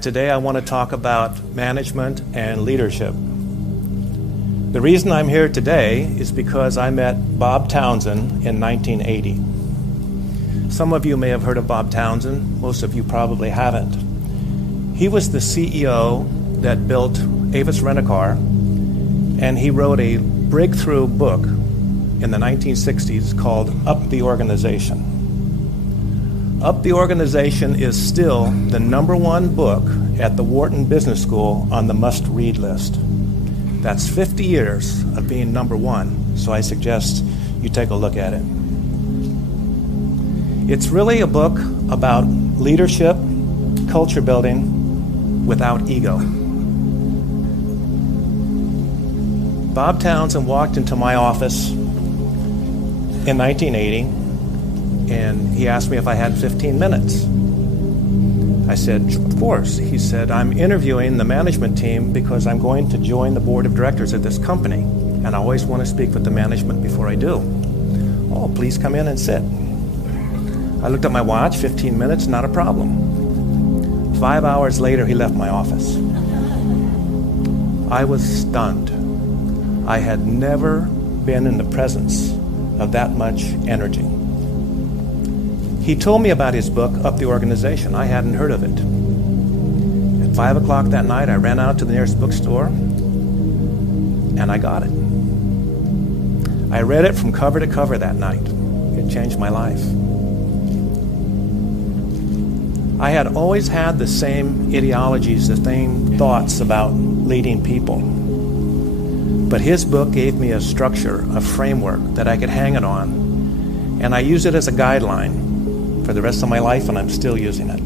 Today I want to talk about management and leadership. The reason I'm here today is because I met Bob Townsend in 1980. Some of you may have heard of Bob Townsend, most of you probably haven't. He was the CEO that built Avis Rent-A-Car, and he wrote a breakthrough book in the 1960s called Up the Organization. Up the Organization is still the #1 book at the Wharton Business School on the must-read list. That's 50 years of being #1, so I suggest you take a look at it. It's really a book about leadership, culture building without ego. Bob Townsend walked into my office in 1980, and he asked me if I had 15 minutes. I said, of course. He said, I'm interviewing the management team because I'm going to join the board of directors of this company, and I always want to speak with the management before I do. Oh, please come in and sit. I looked at my watch, 15 minutes, not a problem. 5 hours later, he left my office. I was stunned. I had never been in the presence of that much energy. He told me about his book, Up the Organization. I hadn't heard of it. At 5 o'clock that night, I ran out to the nearest bookstore, and I got it. I read it from cover to cover that night. It changed my life. I had always had the same ideologies, the same thoughts about leading people. But his book gave me a structure, a framework that I could hang it on, and I use it as a guideline for the rest of my life, and I'm still using it.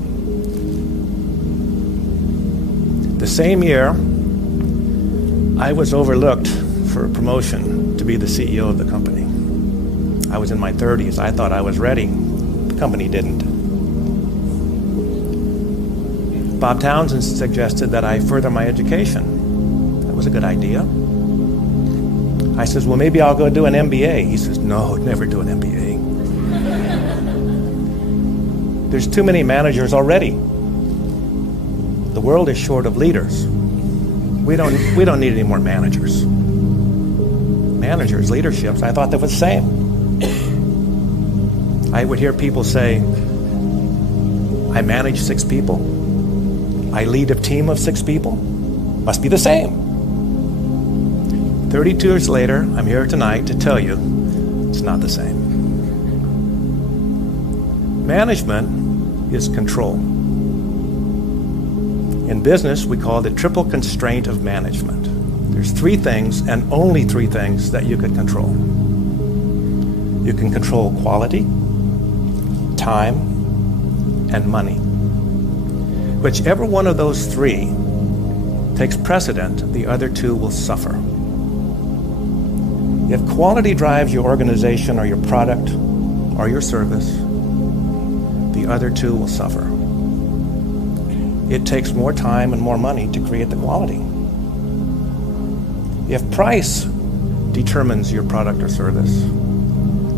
The same year, I was overlooked for a promotion to be the CEO of the company. I was in my 30s. I thought I was ready. The company didn't. Bob Townsend suggested that I further my education. That was a good idea. I says, well, maybe I'll go do an MBA. He says, no, never do an MBA. There's too many managers already. The world is short of leaders. We don't need any more managers. Managers, leaderships, I thought that was the same. I would hear people say, I manage 6 people. I lead a team of 6 people. Must be the same. 32 years later, I'm here tonight to tell you it's not the same. Management is control. In business, we call it the triple constraint of management. There's 3 things, and only 3 things, that you could control. You can control quality, time, and money. Whichever one of those 3 takes precedent, the other 2 will suffer. If quality drives your organization or your product or your service, the other 2 will suffer. It takes more time and more money to create the quality. If price determines your product or service,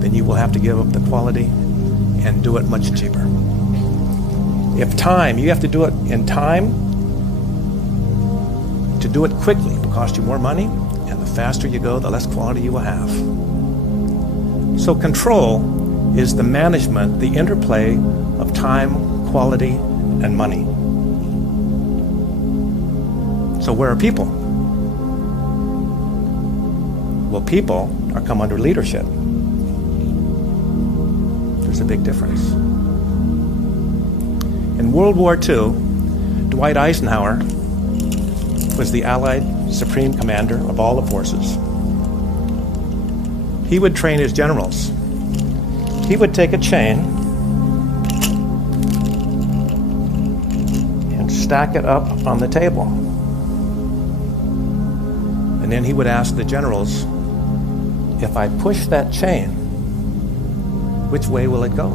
then you will have to give up the quality and do it much cheaper. If time, you have to do it in time. To do it quickly, it will cost you more money, and the faster you go, the less quality you will have. So control is the management, the interplay of time, quality, and money. So where are people? Well, people are come under leadership. There's a big difference. In World War II, Dwight Eisenhower was the Allied Supreme Commander of all the forces. He would train his generals. He would take a chain and stack it up on the table. And then he would ask the generals, if I push that chain, which way will it go?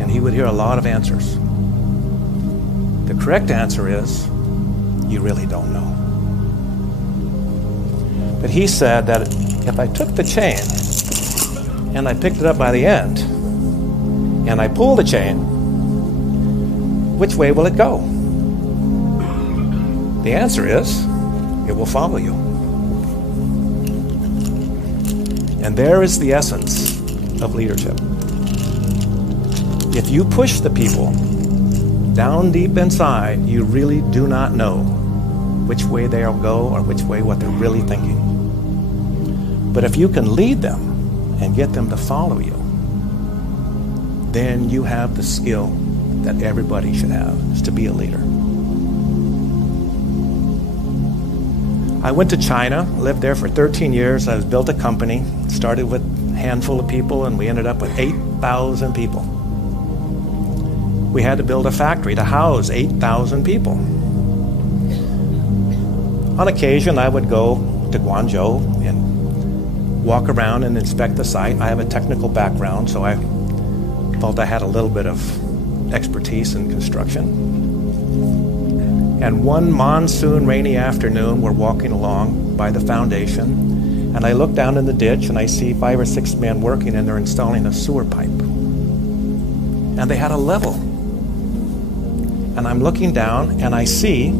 And he would hear a lot of answers. The correct answer is, you really don't know. But he said that if I took the chain and I picked it up by the end, and I pulled the chain, which way will it go? The answer is, it will follow you. And there is the essence of leadership. If you push the people down deep inside, you really do not know which way they'll go or which way what they're really thinking. But if you can lead them and get them to follow you, then you have the skill that everybody should have, is to be a leader. I went to China, lived there for 13 years. I built a company, started with a handful of people, and we ended up with 8,000 people. We had to build a factory to house 8,000 people. On occasion, I would go to Guangzhou and walk around and inspect the site. I have a technical background, so I felt I had a little bit of expertise in construction. And one monsoon rainy afternoon, we're walking along by the foundation, and I look down in the ditch and I see 5 or 6 men working, and they're installing a sewer pipe. And they had a level. And I'm looking down and I see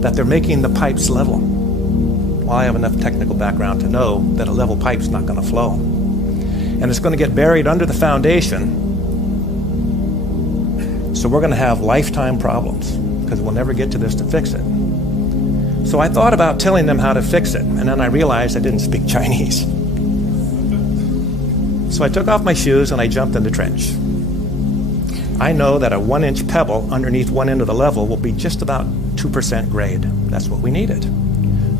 that they're making the pipes level. Well, I have enough technical background to know that a level pipe's not going to flow. And it's going to get buried under the foundation. So we're going to have lifetime problems because we'll never get to this to fix it. So I thought about telling them how to fix it, and then I realized I didn't speak Chinese. So I took off my shoes and I jumped in the trench. I know that a 1-inch pebble underneath one end of the level will be just about 2% grade. That's what we needed.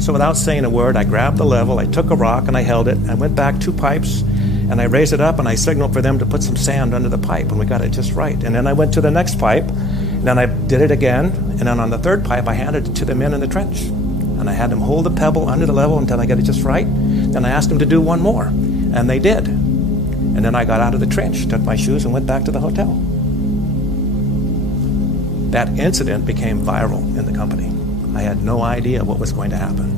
So without saying a word, I grabbed the level, I took a rock and I held it. I went back 2 pipes and I raised it up and I signaled for them to put some sand under the pipe, and we got it just right. And then I went to the next pipe, and then I did it again, and then on the 3rd pipe I handed it to the men in the trench. And I had them hold the pebble under the level until I got it just right. Then I asked them to do one more, and they did. And then I got out of the trench, took my shoes and went back to the hotel. That incident became viral in the company. I had no idea what was going to happen.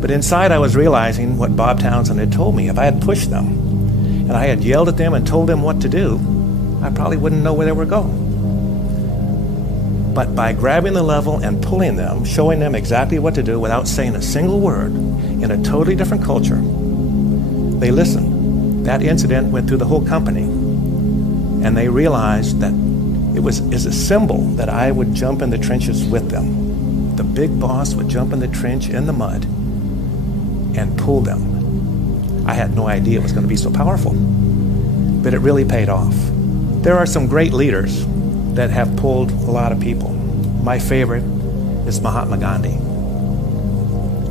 But inside I was realizing what Bob Townsend had told me. If I had pushed them and I had yelled at them and told them what to do, I probably wouldn't know where they were going. But by grabbing the level and pulling them, showing them exactly what to do without saying a single word, in a totally different culture, they listened. That incident went through the whole company, and they realized that it was a symbol that I would jump in the trenches with them. The big boss would jump in the trench in the mud and pull them. I had no idea it was going to be so powerful, but it really paid off. There are some great leaders that have pulled a lot of people. My favorite is Mahatma Gandhi.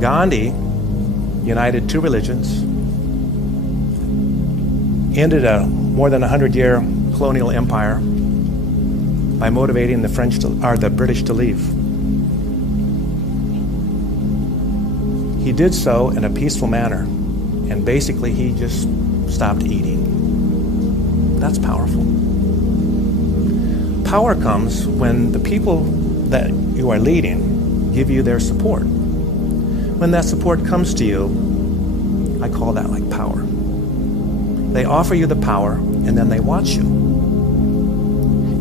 Gandhi united 2 religions, ended a more than 100-year colonial empire by motivating the British to leave. He did so in a peaceful manner, and basically he just stopped eating. That's powerful. Power comes when the people that you are leading give you their support. When that support comes to you, I call that like power. They offer you the power, and then they watch you.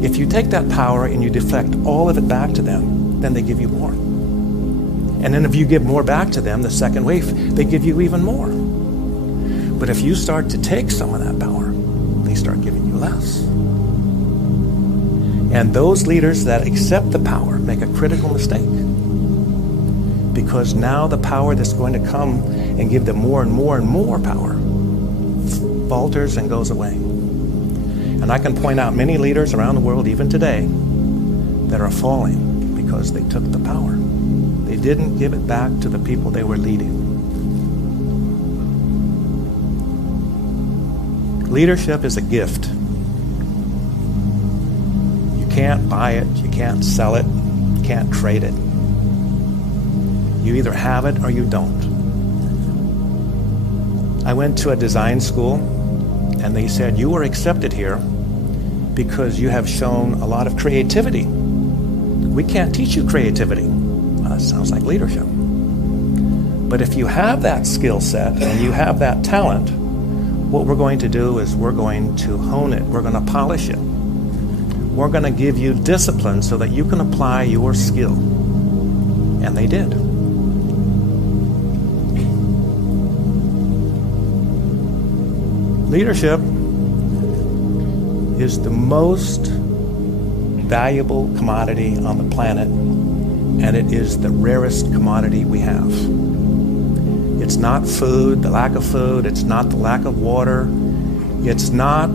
If you take that power and you deflect all of it back to them, then they give you more. And then if you give more back to them, the second wave, they give you even more. But if you start to take some of that power, they start giving you less. And those leaders that accept the power make a critical mistake. Because now the power that's going to come and give them more and more and more power falters and goes away. And I can point out many leaders around the world, even today, that are falling because they took the power. They didn't give it back to the people they were leading. Leadership is a gift. You can't buy it, you can't sell it, you can't trade it. You either have it or you don't. I went to a design school, and they said, you were accepted here because you have shown a lot of creativity. We can't teach you creativity. That sounds like leadership. But if you have that skill set and you have that talent, what we're going to do is we're going to hone it. We're going to polish it. we're going to give you discipline so that you can apply your skill. And they did. Leadership is the most valuable commodity on the planet, and it is the rarest commodity we have. It's not food, the lack of food. It's not the lack of water. It's not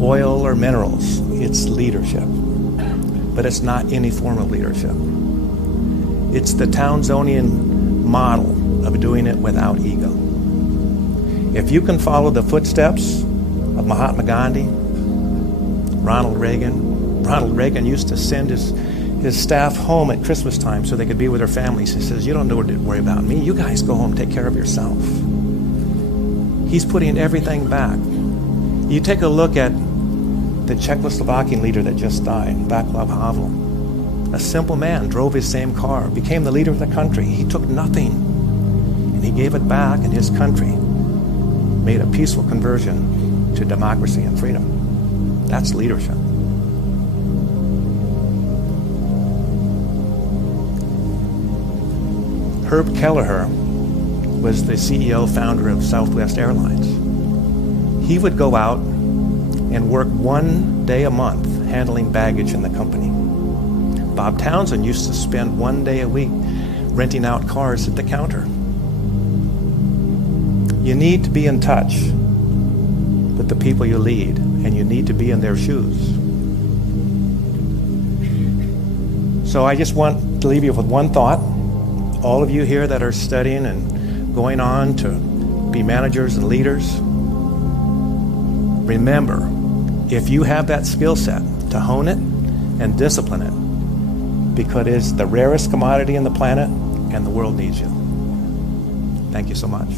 oil or minerals. It's leadership. But it's not any form of leadership. It's the Townsonian model of doing it without ego. If you can follow the footsteps of Mahatma Gandhi, Ronald Reagan used to send his staff home at Christmas time so they could be with their families. He says, you don't need to worry about me. You guys go home, take care of yourself. He's putting everything back. You take a look at the Czechoslovakian leader that just died, Václav Havel. A simple man, drove his same car, became the leader of the country. He took nothing, and he gave it back, and his country made a peaceful conversion to democracy and freedom. That's leadership. Herb Kelleher was the CEO, founder of Southwest Airlines. He would go out and work 1 day a month handling baggage in the company. Bob Townsend used to spend 1 day a week renting out cars at the counter. You need to be in touch with the people you lead, and you need to be in their shoes. So I just want to leave you with one thought. All of you here that are studying and going on to be managers and leaders, remember, if you have that skill set, to hone it and discipline it, because it is the rarest commodity on the planet and the world needs you. Thank you so much.